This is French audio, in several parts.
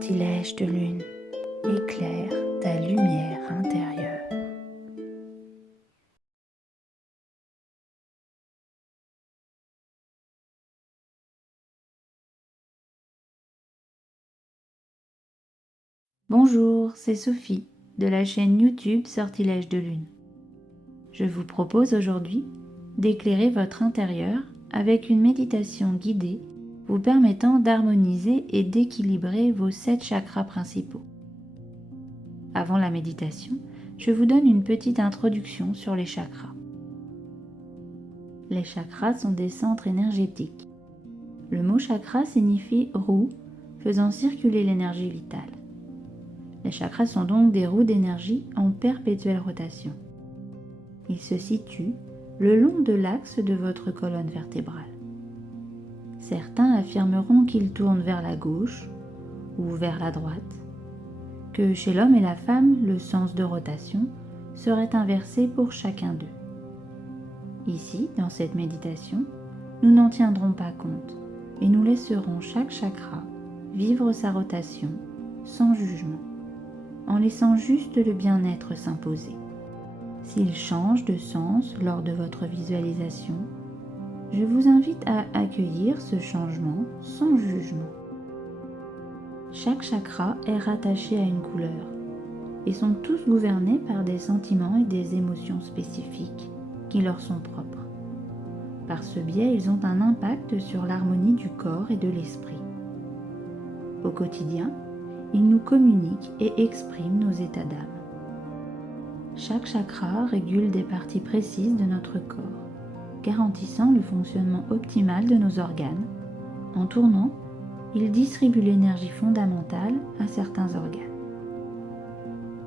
Sortilège de lune, éclaire ta lumière intérieure. Bonjour, c'est Sophie de la chaîne YouTube Sortilège de lune. Je vous propose aujourd'hui d'éclairer votre intérieur avec une méditation guidée vous permettant d'harmoniser et d'équilibrer vos 7 chakras principaux. Avant la méditation, je vous donne une petite introduction sur les chakras. Les chakras sont des centres énergétiques. Le mot chakra signifie roue, faisant circuler l'énergie vitale. Les chakras sont donc des roues d'énergie en perpétuelle rotation. Ils se situent le long de l'axe de votre colonne vertébrale. Certains affirmeront qu'ils tournent vers la gauche ou vers la droite, que chez l'homme et la femme, le sens de rotation serait inversé pour chacun d'eux. Ici, dans cette méditation, nous n'en tiendrons pas compte et nous laisserons chaque chakra vivre sa rotation sans jugement, en laissant juste le bien-être s'imposer. S'il change de sens lors de votre visualisation, je vous invite à accueillir ce changement sans jugement. Chaque chakra est rattaché à une couleur et sont tous gouvernés par des sentiments et des émotions spécifiques qui leur sont propres. Par ce biais, ils ont un impact sur l'harmonie du corps et de l'esprit. Au quotidien, ils nous communiquent et expriment nos états d'âme. Chaque chakra régule des parties précises de notre corps, garantissant le fonctionnement optimal de nos organes. En tournant, il distribue l'énergie fondamentale à certains organes.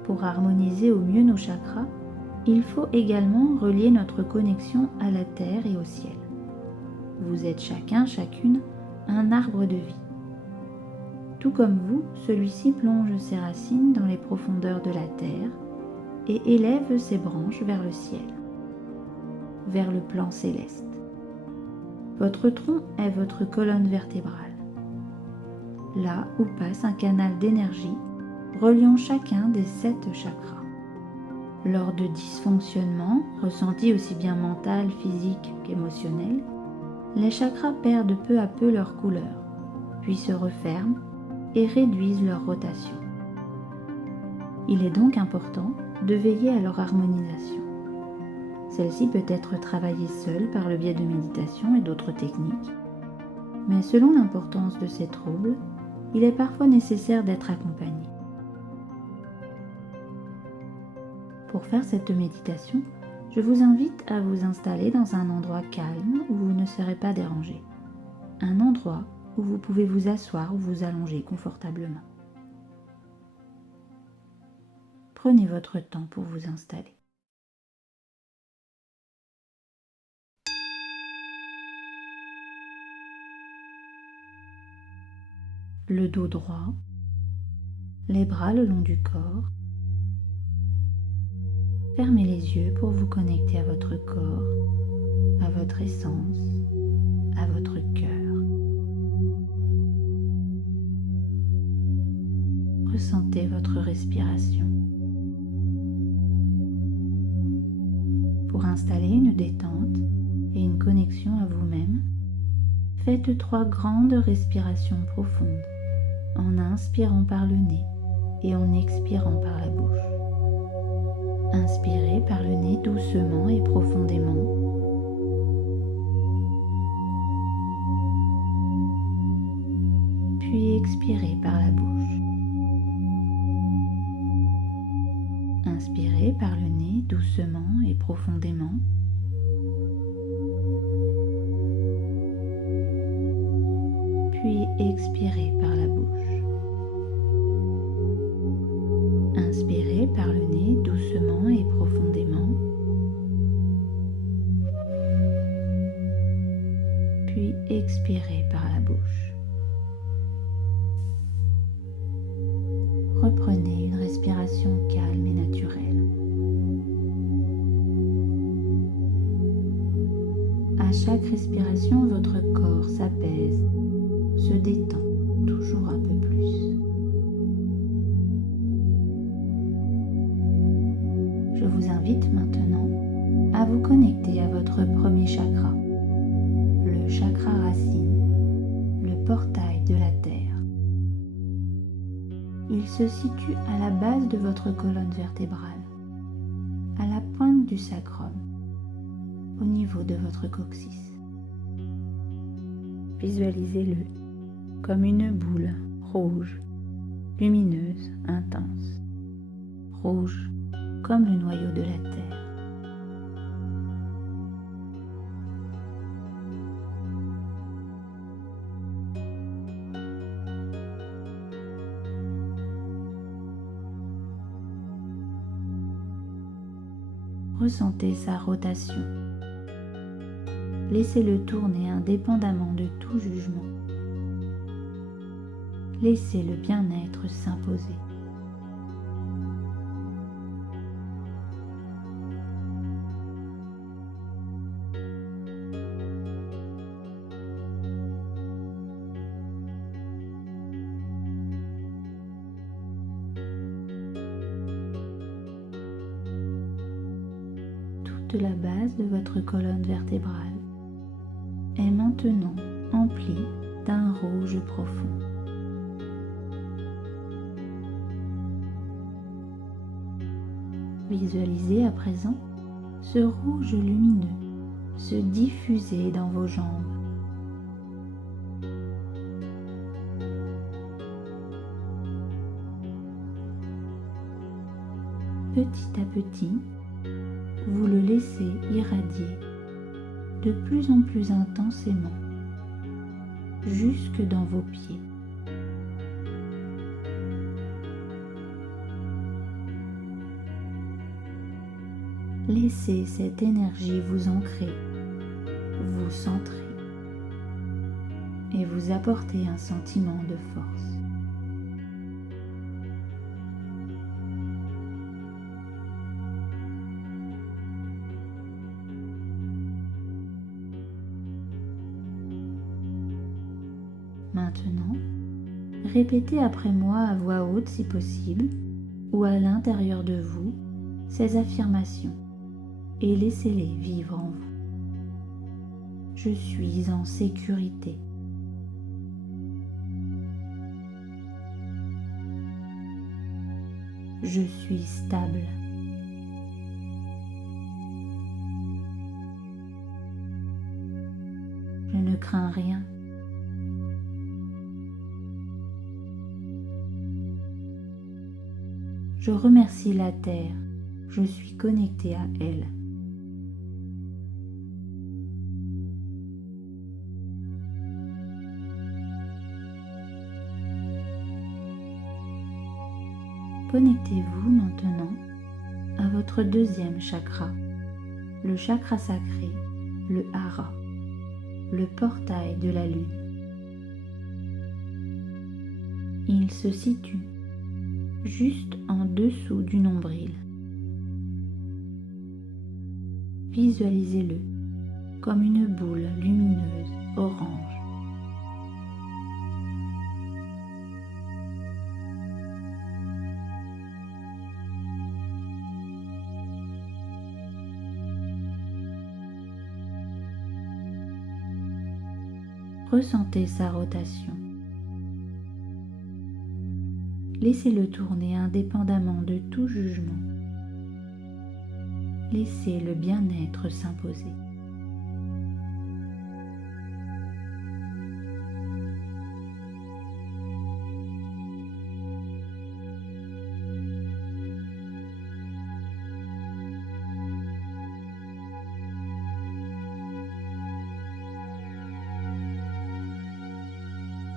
Pour harmoniser au mieux nos chakras, il faut également relier notre connexion à la terre et au ciel. Vous êtes chacune, un arbre de vie. Tout comme vous, celui-ci plonge ses racines dans les profondeurs de la terre et élève ses branches vers le ciel, vers le plan céleste. Votre tronc est votre colonne vertébrale, là où passe un canal d'énergie reliant chacun des 7 chakras. Lors de dysfonctionnements, ressentis aussi bien mental, physique qu'émotionnel, les chakras perdent peu à peu leur couleur, puis se referment et réduisent leur rotation. Il est donc important de veiller à leur harmonisation. Celle-ci peut être travaillée seule par le biais de méditation et d'autres techniques, mais selon l'importance de ces troubles, il est parfois nécessaire d'être accompagné. Pour faire cette méditation, je vous invite à vous installer dans un endroit calme où vous ne serez pas dérangé. Un endroit où vous pouvez vous asseoir ou vous allonger confortablement. Prenez votre temps pour vous installer. Le dos droit, les bras le long du corps. Fermez les yeux pour vous connecter à votre corps, à votre essence, à votre cœur. Ressentez votre respiration. Pour installer une détente et une connexion à vous-même, faites 3 grandes respirations profondes en inspirant par le nez et en expirant par la bouche. Inspirez par le nez doucement et profondément. Puis expirez par la bouche. Inspirez par le nez doucement et profondément. Puis expirez par la bouche. Inspirez par le nez doucement et profondément. Puis expirez par la bouche. Reprenez une respiration calme et naturelle. À chaque respiration, votre corps s'apaise, se détend toujours un peu plus. vous invite maintenant à vous connecter à votre premier chakra, le chakra racine, le portail de la Terre. Il se situe à la base de votre colonne vertébrale, à la pointe du sacrum, au niveau de votre coccyx. Visualisez-le comme une boule rouge, lumineuse, intense, rouge comme le noyau de la Terre. Ressentez sa rotation. Laissez-le tourner indépendamment de tout jugement. Laissez le bien-être s'imposer. Toute la base de votre colonne vertébrale est maintenant emplie d'un rouge profond. Visualisez à présent ce rouge lumineux se diffuser dans vos jambes. Petit à petit, vous le laissez irradier de plus en plus intensément jusque dans vos pieds. Laissez cette énergie vous ancrer, vous centrer et vous apporter un sentiment de force. Maintenant, répétez après moi à voix haute si possible ou à l'intérieur de vous ces affirmations et laissez-les vivre en vous. Je suis en sécurité. Je suis stable. Je ne crains rien. Je remercie la Terre, je suis connecté à elle. Connectez-vous maintenant à votre deuxième chakra, le chakra sacré, le Hara, le portail de la Lune. Il se situe juste en dessous du nombril. Visualisez-le comme une boule lumineuse orange. Ressentez sa rotation. Laissez-le tourner indépendamment de tout jugement. Laissez le bien-être s'imposer.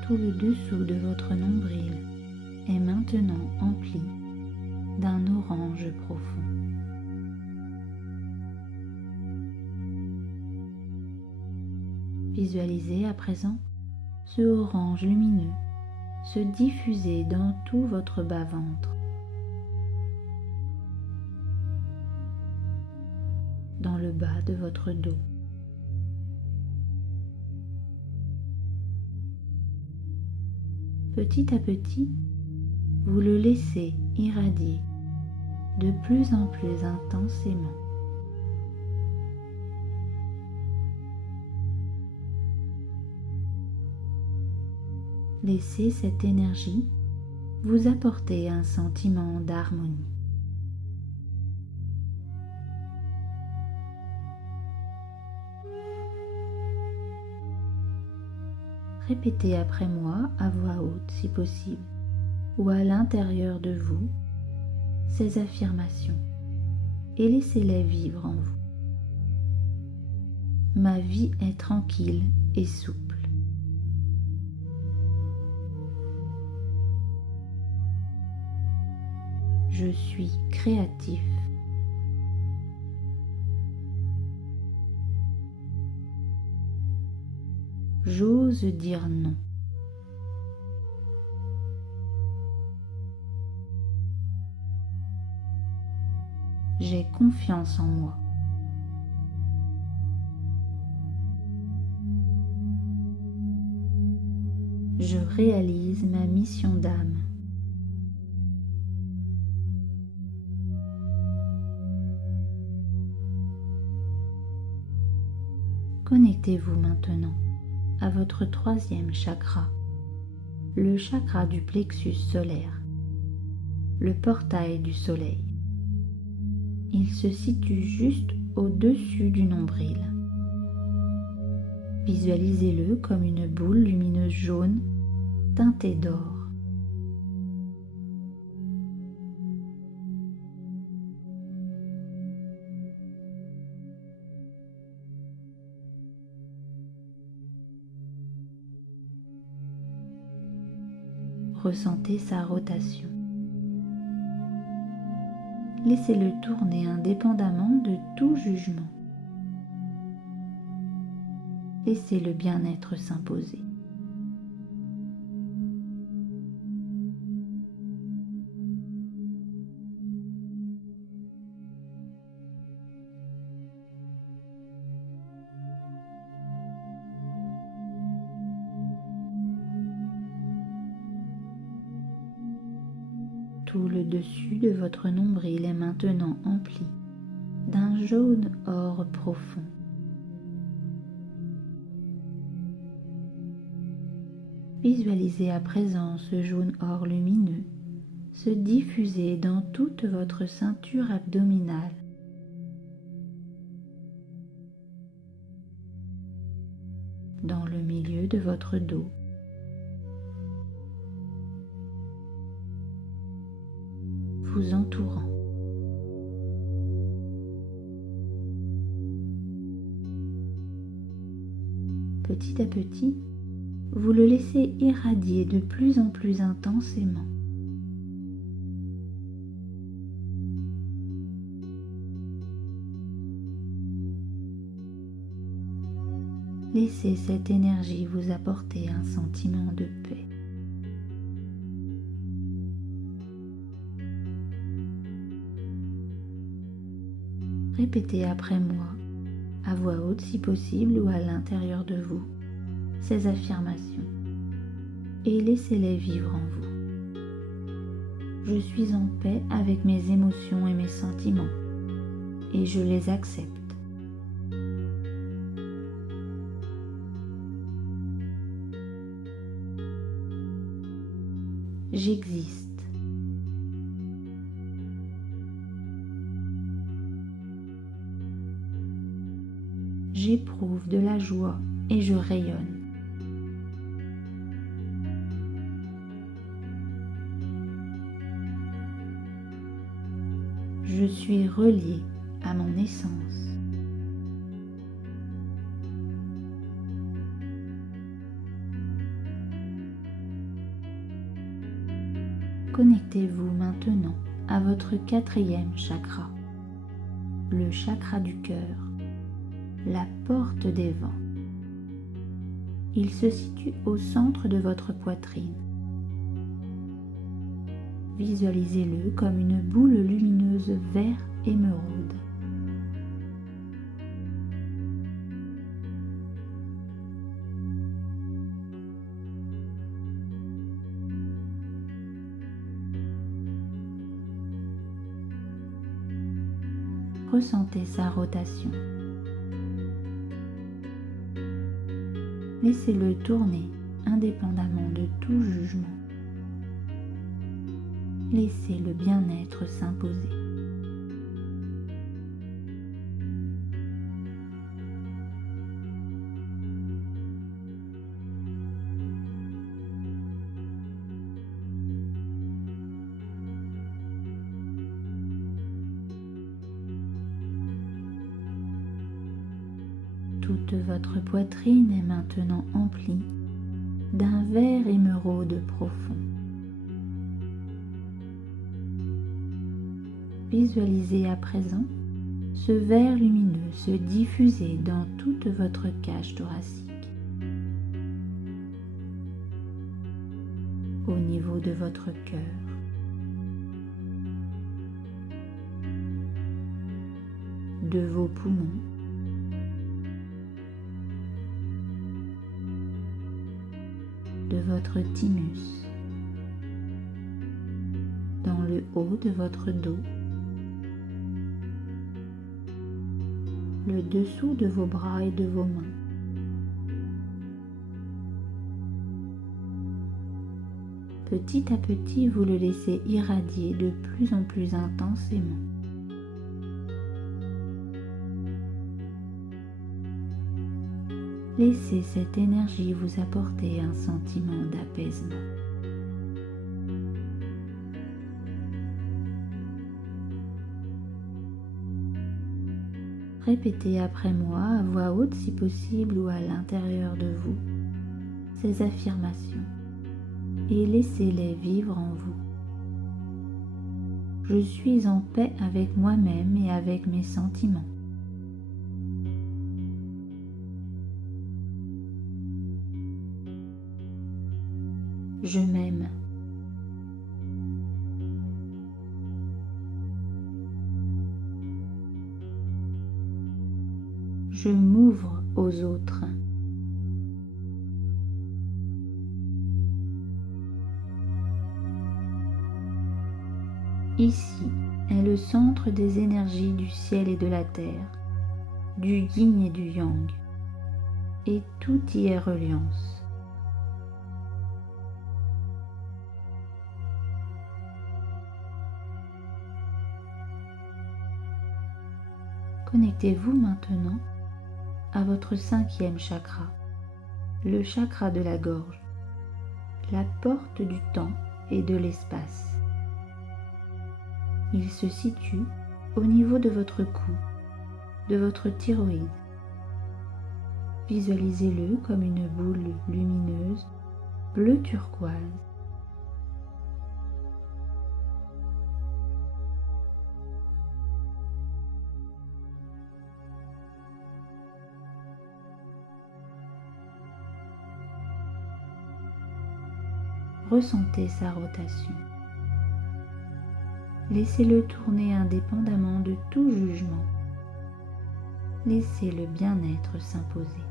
Tout le dessous de votre nombril est maintenant empli d'un orange profond. Visualisez à présent ce orange lumineux se diffuser dans tout votre bas-ventre, dans le bas de votre dos. Petit à petit, vous le laissez irradier de plus en plus intensément. Laissez cette énergie vous apporter un sentiment d'harmonie. Répétez après moi à voix haute si possible, ou à l'intérieur de vous, ces affirmations et laissez-les vivre en vous. Ma vie est tranquille et souple. Je suis créatif. J'ose dire non. J'ai confiance en moi. Je réalise ma mission d'âme. Connectez-vous maintenant à votre troisième chakra, le chakra du plexus solaire, le portail du soleil. Il se situe juste au-dessus du nombril. Visualisez-le comme une boule lumineuse jaune teintée d'or. Ressentez sa rotation. Laissez-le tourner indépendamment de tout jugement. Laissez le bien-être s'imposer. Tout le dessus de votre nombril est maintenant empli d'un jaune or profond. Visualisez à présent ce jaune or lumineux se diffuser dans toute votre ceinture abdominale. Dans le milieu de votre dos. Vous entourant. Petit à petit, vous le laissez irradier de plus en plus intensément. Laissez cette énergie vous apporter un sentiment de paix. Répétez après moi, à voix haute si possible ou à l'intérieur de vous, ces affirmations et laissez-les vivre en vous. Je suis en paix avec mes émotions et mes sentiments et je les accepte. J'existe. J'éprouve de la joie et je rayonne. Je suis relié à mon essence. Connectez-vous maintenant à votre quatrième chakra, le chakra du cœur, la porte des vents. Il se situe au centre de votre poitrine. Visualisez-le comme une boule lumineuse vert émeraude. ressentez sa rotation. Laissez-le tourner indépendamment de tout jugement. Laissez le bien-être s'imposer. Toute votre poitrine est maintenant emplie d'un vert émeraude profond. Visualisez à présent ce vert lumineux se diffuser dans toute votre cage thoracique, au niveau de votre cœur, de vos poumons, de votre thymus, dans le haut de votre dos, le dessous de vos bras et de vos mains. Petit à petit, vous le laissez irradier de plus en plus intensément. Laissez cette énergie vous apporter un sentiment d'apaisement. Répétez après moi à voix haute si possible ou à l'intérieur de vous ces affirmations et laissez-les vivre en vous. Je suis en paix avec moi-même et avec mes sentiments. Je m'aime. Je m'ouvre aux autres. Ici est le centre des énergies du ciel et de la terre, du yin et du yang, et tout y est reliance. Connectez-vous maintenant à votre 5e chakra, le chakra de la gorge, la porte du temps et de l'espace. Il se situe au niveau de votre cou, de votre thyroïde. Visualisez-le comme une boule lumineuse, bleu turquoise. Ressentez sa rotation. Laissez-le tourner indépendamment de tout jugement. Laissez le bien-être s'imposer.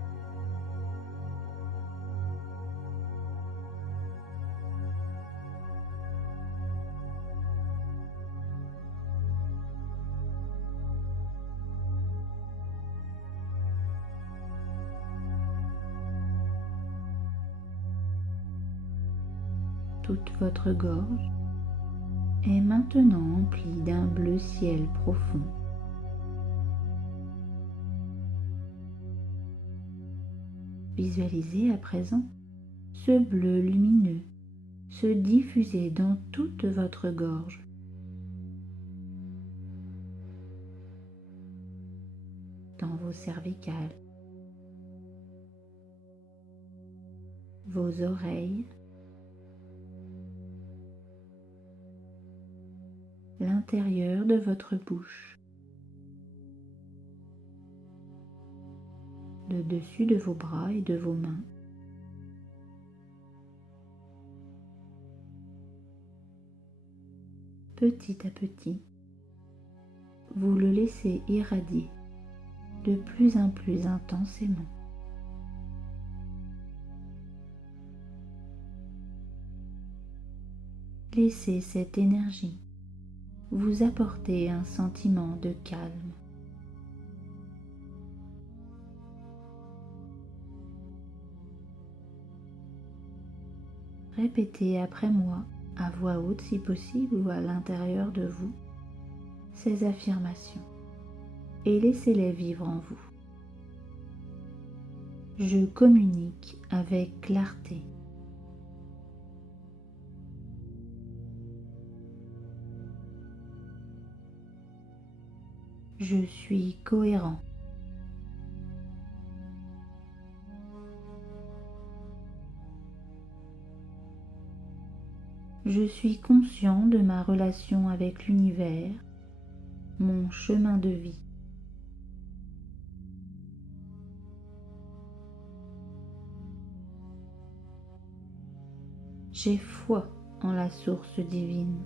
Toute votre gorge est maintenant emplie d'un bleu ciel profond. Visualisez à présent ce bleu lumineux se diffuser dans toute votre gorge. Dans vos cervicales, vos oreilles, l'intérieur de votre bouche, le dessus de vos bras et de vos mains, petit à petit, vous le laissez irradier de plus en plus intensément. Laissez cette énergie vous apporter un sentiment de calme Répétez après moi, à voix haute si possible ou à l'intérieur de vous, ces affirmations et laissez-les vivre en vous. Je communique avec clarté. Je suis cohérent. Je suis conscient de ma relation avec l'univers, mon chemin de vie. J'ai foi en la source divine.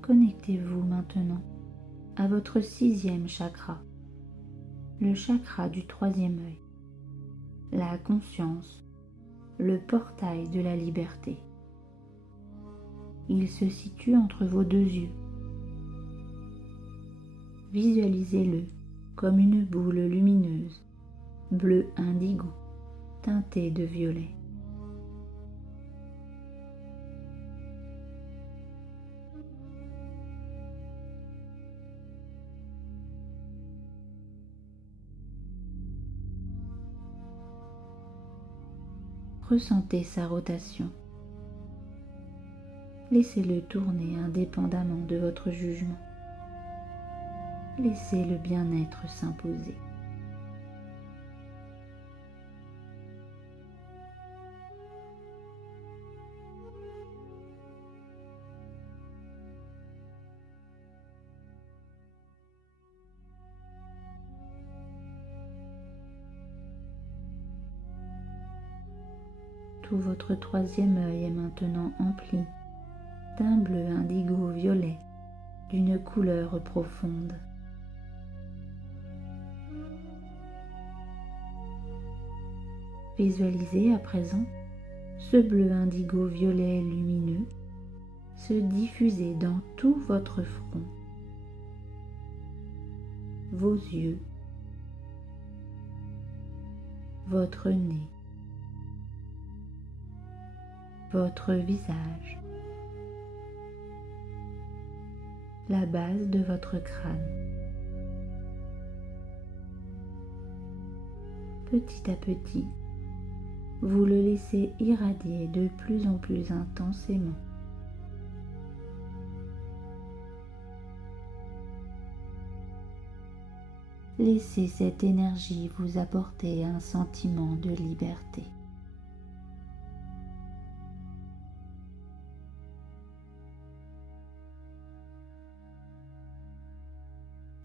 Connectez-vous maintenant à votre 6e chakra, le chakra du 3e œil, la conscience, le portail de la liberté. Il se situe entre vos 2 yeux. Visualisez-le comme une boule lumineuse, bleu indigo, teintée de violet. Ressentez sa rotation. Laissez-le tourner indépendamment de votre jugement. Laissez le bien-être s'imposer. Tout votre 3e œil est maintenant empli d'un bleu indigo violet d'une couleur profonde. Visualisez à présent ce bleu indigo violet lumineux se diffuser dans tout votre front, vos yeux, votre nez, votre visage, la base de votre crâne. Petit à petit, vous le laissez irradier de plus en plus intensément. Laissez cette énergie vous apporter un sentiment de liberté.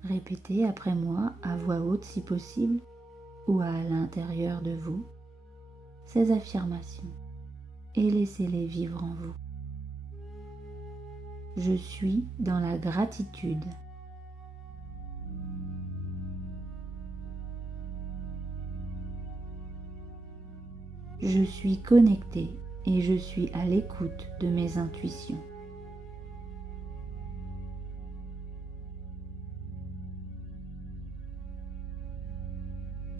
Répétez après moi à voix haute si possible ou à l'intérieur de vous ces affirmations et laissez-les vivre en vous. Je suis dans la gratitude. Je suis connecté et je suis à l'écoute de mes intuitions.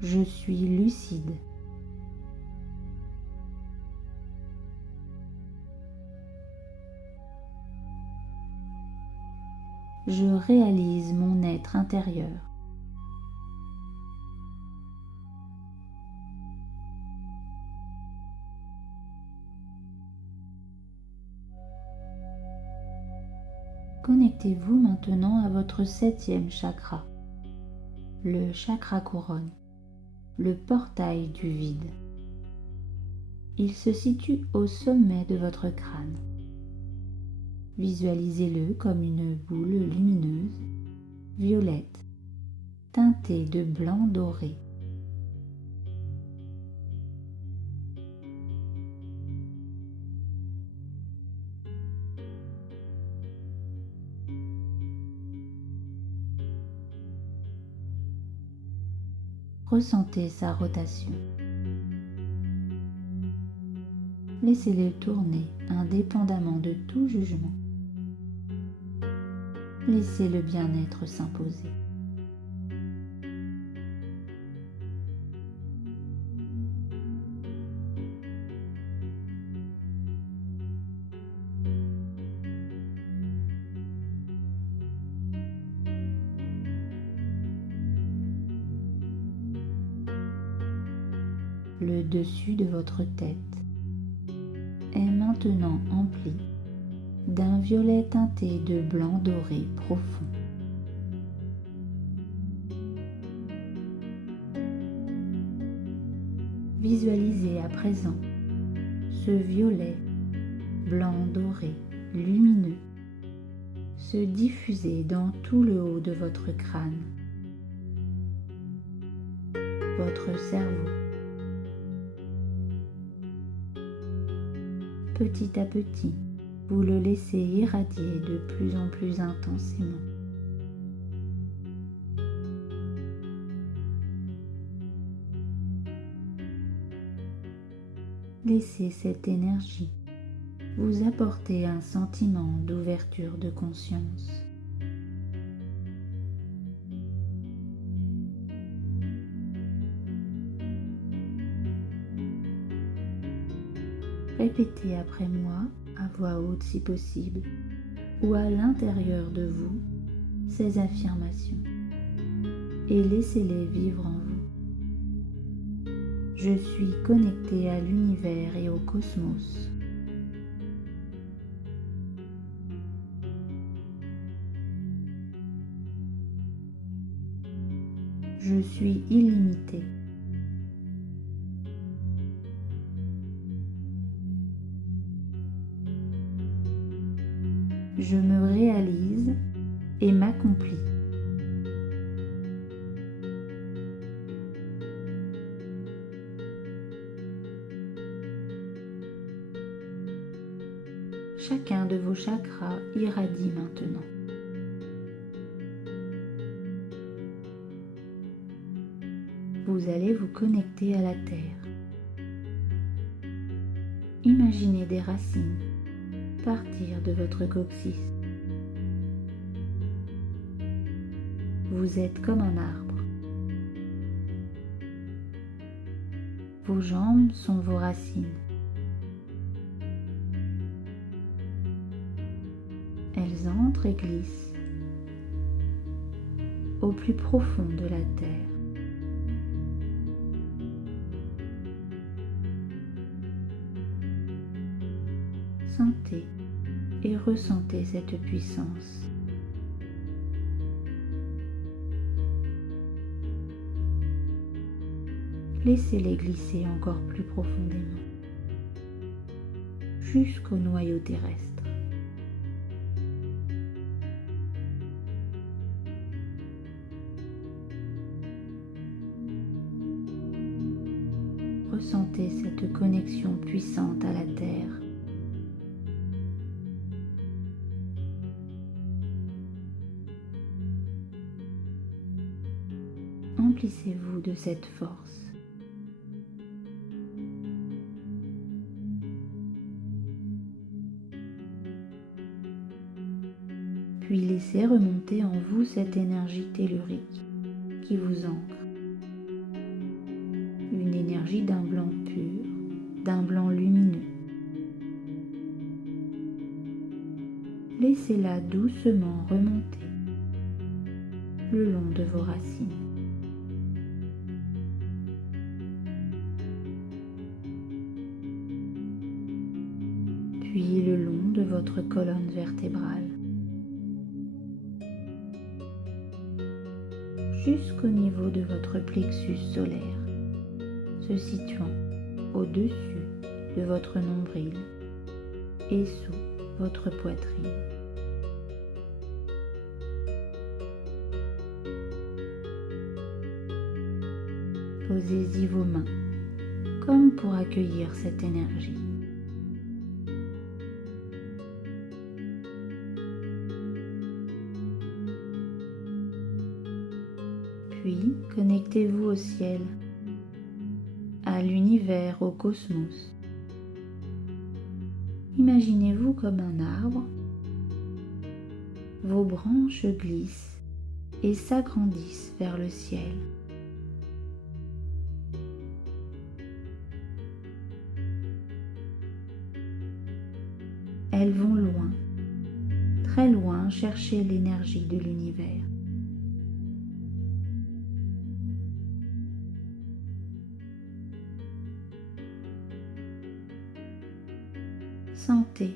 Je suis lucide. Je réalise mon être intérieur. Connectez-vous maintenant à votre 7e chakra, le chakra couronne, le portail du vide. Il se situe au sommet de votre crâne. Visualisez-le comme une boule lumineuse, violette, teintée de blanc doré. Ressentez sa rotation. Laissez-le tourner indépendamment de tout jugement. laissez le bien-être s'imposer. Le dessus de votre tête est maintenant empli d'un violet teinté de blanc doré profond. Visualisez à présent ce violet blanc doré lumineux se diffuser dans tout le haut de votre crâne, votre cerveau. Petit à petit, vous le laissez irradier de plus en plus intensément. Laissez cette énergie vous apporter un sentiment d'ouverture de conscience. Répétez après moi, à voix haute si possible, ou à l'intérieur de vous, ces affirmations, et laissez-les vivre en vous. Je suis connecté à l'univers et au cosmos. Je suis illimité. Je me réalise et m'accomplis. Chacun de vos chakras irradie maintenant. Vous allez vous connecter à la terre. Imaginez des racines partir de votre coccyx. Vous êtes comme un arbre. Vos jambes sont vos racines. Elles entrent et glissent au plus profond de la terre. Sentez et ressentez cette puissance. Laissez-les glisser encore plus profondément jusqu'au noyau terrestre. Ressentez cette connexion puissante à la terre. Emplissez-vous de cette force. Puis laissez remonter en vous cette énergie tellurique qui vous ancre. Une énergie d'un blanc pur, d'un blanc lumineux. Laissez-la doucement remonter le long de vos racines. Puis le long de votre colonne vertébrale, jusqu'au niveau de votre plexus solaire, se situant au-dessus de votre nombril et sous votre poitrine. Posez-y vos mains comme pour accueillir cette énergie. Puis, connectez-vous au ciel, à l'univers, au cosmos. Imaginez-vous comme un arbre vos branches glissent et s'agrandissent vers le ciel. Elles vont loin, très loin chercher l'énergie de l'univers. Sentez,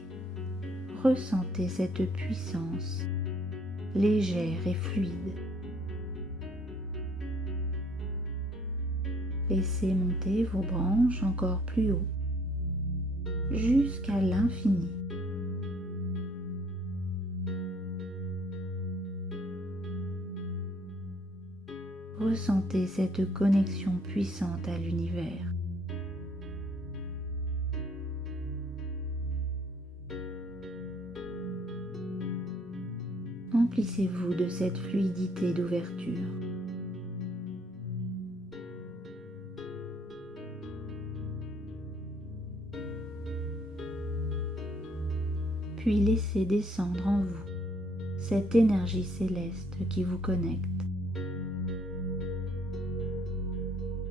ressentez cette puissance légère et fluide. Laissez monter vos branches encore plus haut, jusqu'à l'infini. Ressentez cette connexion puissante à l'univers. Emplissez-vous de cette fluidité d'ouverture. Puis laissez descendre en vous cette énergie céleste qui vous connecte.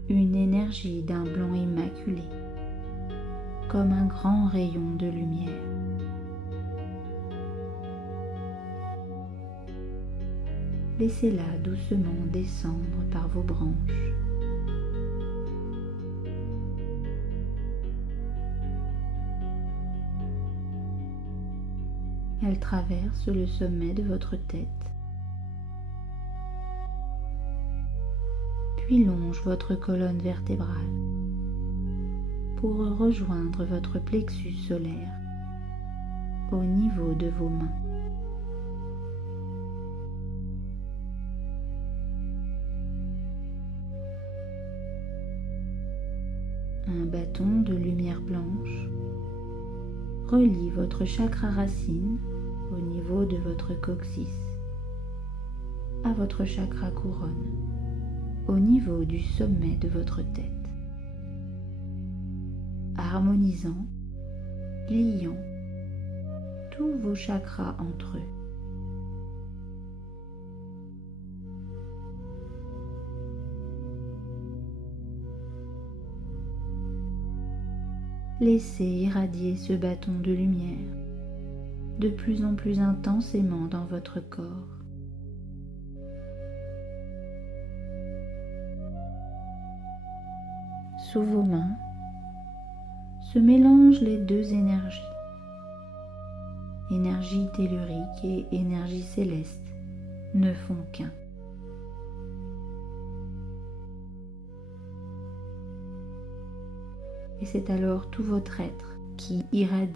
Une énergie d'un blanc immaculé, comme un grand rayon de lumière. Laissez-la doucement descendre par vos branches. Elle traverse le sommet de votre tête, puis longe votre colonne vertébrale pour rejoindre votre plexus solaire au niveau de vos mains. Un bâton de lumière blanche relie votre chakra racine au niveau de votre coccyx à votre chakra couronne au niveau du sommet de votre tête, harmonisant, liant tous vos chakras entre eux. Laissez irradier ce bâton de lumière de plus en plus intensément dans votre corps. Sous vos mains se mélangent les deux énergies, énergie tellurique et énergie céleste, ne font qu'un. Et c'est alors tout votre être qui irradie,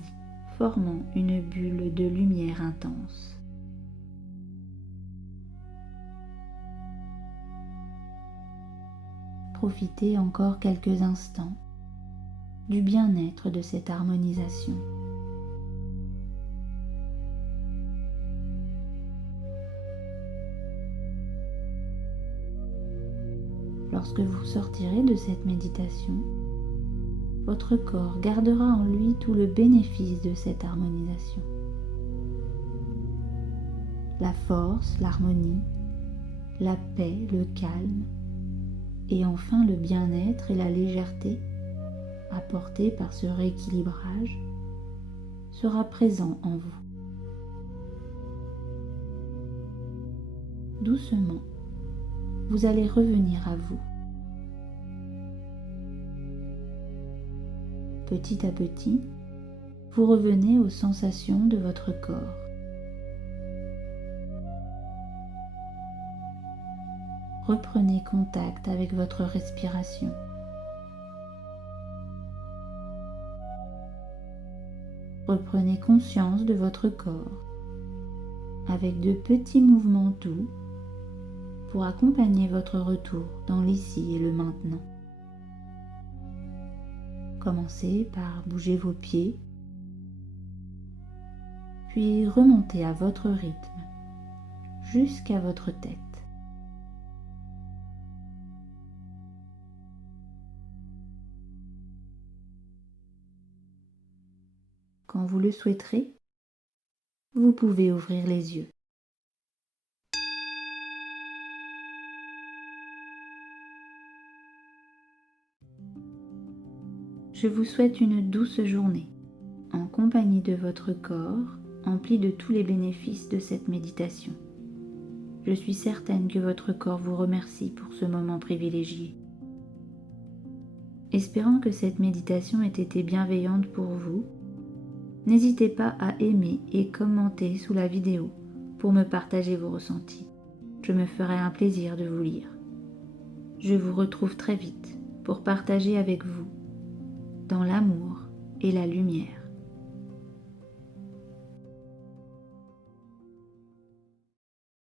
formant une bulle de lumière intense. Profitez encore quelques instants du bien-être de cette harmonisation. Lorsque vous sortirez de cette méditation, votre corps gardera en lui tout le bénéfice de cette harmonisation. La force, l'harmonie, la paix, le calme, et enfin le bien-être et la légèreté apportés par ce rééquilibrage sera présent en vous. Doucement, vous allez revenir à vous. Petit à petit, vous revenez aux sensations de votre corps. Reprenez contact avec votre respiration. Reprenez conscience de votre corps avec de petits mouvements doux pour accompagner votre retour dans l'ici et le maintenant. Commencez par bouger vos pieds, puis remontez à votre rythme jusqu'à votre tête. Quand vous le souhaiterez, vous pouvez ouvrir les yeux. Je vous souhaite une douce journée, en compagnie de votre corps, empli de tous les bénéfices de cette méditation. Je suis certaine que votre corps vous remercie pour ce moment privilégié. Espérant que cette méditation ait été bienveillante pour vous, n'hésitez pas à aimer et commenter sous la vidéo pour me partager vos ressentis. Je me ferai un plaisir de vous lire. Je vous retrouve très vite pour partager avec vous dans l'amour et la lumière.